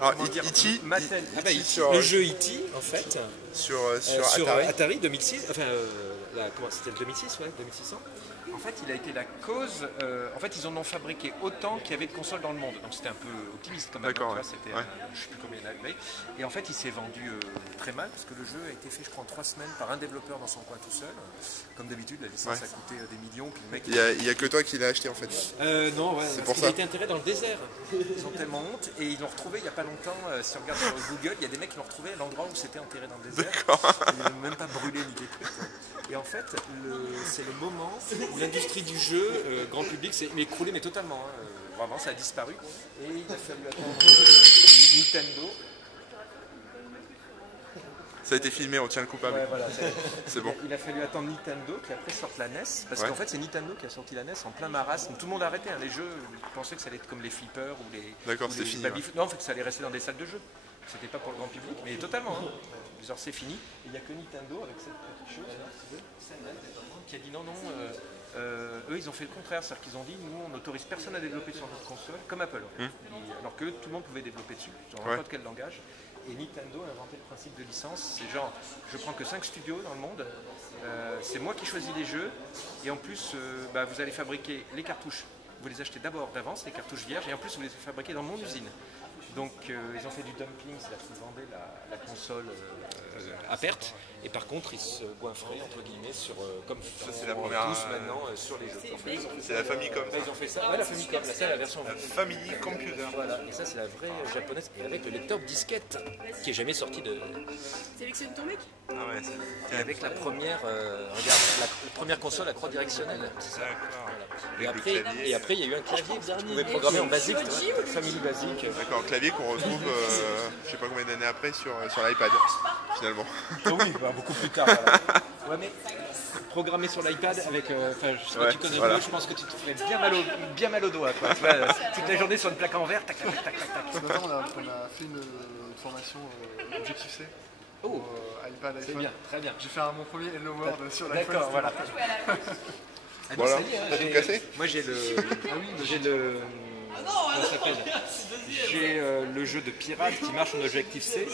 Alors, comment dire, E.T. Mattel. Le jeu E.T. en fait, sur sur Atari. Atari 2006, enfin c'était le 2006, ouais, 2600. En fait, il a été la cause. En fait, ils en ont fabriqué autant qu'il y avait de consoles dans le monde. Donc c'était un peu optimiste quand même. D'accord, Tu vois, ouais. c'était, Ouais. je sais plus combien il a avait. Et en fait, il s'est vendu très mal parce que le jeu a été fait, je crois, en 3 semaines par un développeur dans son coin tout seul. Comme d'habitude, la licence Ouais. a coûté des millions. Puis le mec, Il y a que toi qui l'as acheté en fait. Non, ouais, C'est parce pour qu'il ça. a été enterré dans le désert. ils ont tellement honte et ils l'ont retrouvé il n'y a pas longtemps. Si on regarde sur Google, il y a des mecs qui l'ont retrouvé à l'endroit où c'était enterré dans le désert. Ils l'ont même pas brûlé ni détruit. Et en fait, c'est le moment Où l'industrie du jeu, grand public, s'est écroulée, mais totalement. vraiment ça a disparu. Et il a fallu attendre Nintendo. Ça a été filmé, on tient le coupable. Ouais, voilà, C'est bon. Il a fallu attendre Nintendo qui après sorte la NES. Parce Ouais. qu'en fait, c'est Nintendo qui a sorti la NES en plein marasme. Tout le monde a arrêté. Les jeux, ils pensaient que ça allait être comme les flippers ou les. D'accord, ou c'était les fini, baby-foot. Non, en fait, ça allait rester dans des salles de jeu. C'était pas pour le grand public, mais totalement. Genre, c'est fini. Et il n'y a que Nintendo avec cette petite chose là, qui a dit non, non. Eux, ils ont fait le contraire. C'est-à-dire qu'ils ont dit nous, on n'autorise personne à développer sur notre console, comme Apple. En fait. Alors que tout le monde pouvait développer dessus, sur n'importe quel langage. Et Nintendo a inventé le principe de licence. C'est genre, je prends que 5 studios dans le monde, c'est moi qui choisis les jeux, et en plus, vous allez fabriquer les cartouches. Vous les achetez d'abord d'avance, les cartouches vierges, et en plus, vous les fabriquez dans mon usine. Donc, ils ont fait du dumping, c'est-à-dire qu'ils vendaient la console À perte, et par contre ils se goinfraient entre guillemets sur comme c'est la font première, tous maintenant sur les jeux. En fait, C'est la Famicom. ils ont fait ça, ouais, la Famicom, là, c'est la version Family Computer. voilà, et ça c'est la vraie japonaise, et avec le lecteur disquette qui est jamais sorti de. Sélectionne ton mec. Ah ouais, Et avec la première, regarde, la première console à croix directionnelle, c'est ça. d'accord. Et après il y a eu un clavier que tu pouvais programmer en basique, tu vois, Family Basic. D'accord, clavier qu'on retrouve, je sais pas combien d'années après, sur l'iPad, finalement. oui, beaucoup plus tard. Voilà. Ouais, mais programmé sur l'iPad avec. Je sais pas, Ouais, tu connais voilà. le jeu, je pense que tu te ferais bien mal au doigt. Quoi. Tu vois, toute la journée sur une plaque en verre, tac, tac, tac, tac, tac. Ce matin, on a fait une formation Objective-C Oh, pour iPad, c'est iPhone. bien, très bien. J'ai fait mon premier Hello World sur l'iPhone. D'accord, voilà. Ah non, Voilà, ça y est, hein, t'as tout j'ai- cassé. Moi j'ai le. J'ai le. Comment ça s'appelle? J'ai le jeu de pirate qui marche en Objective-C.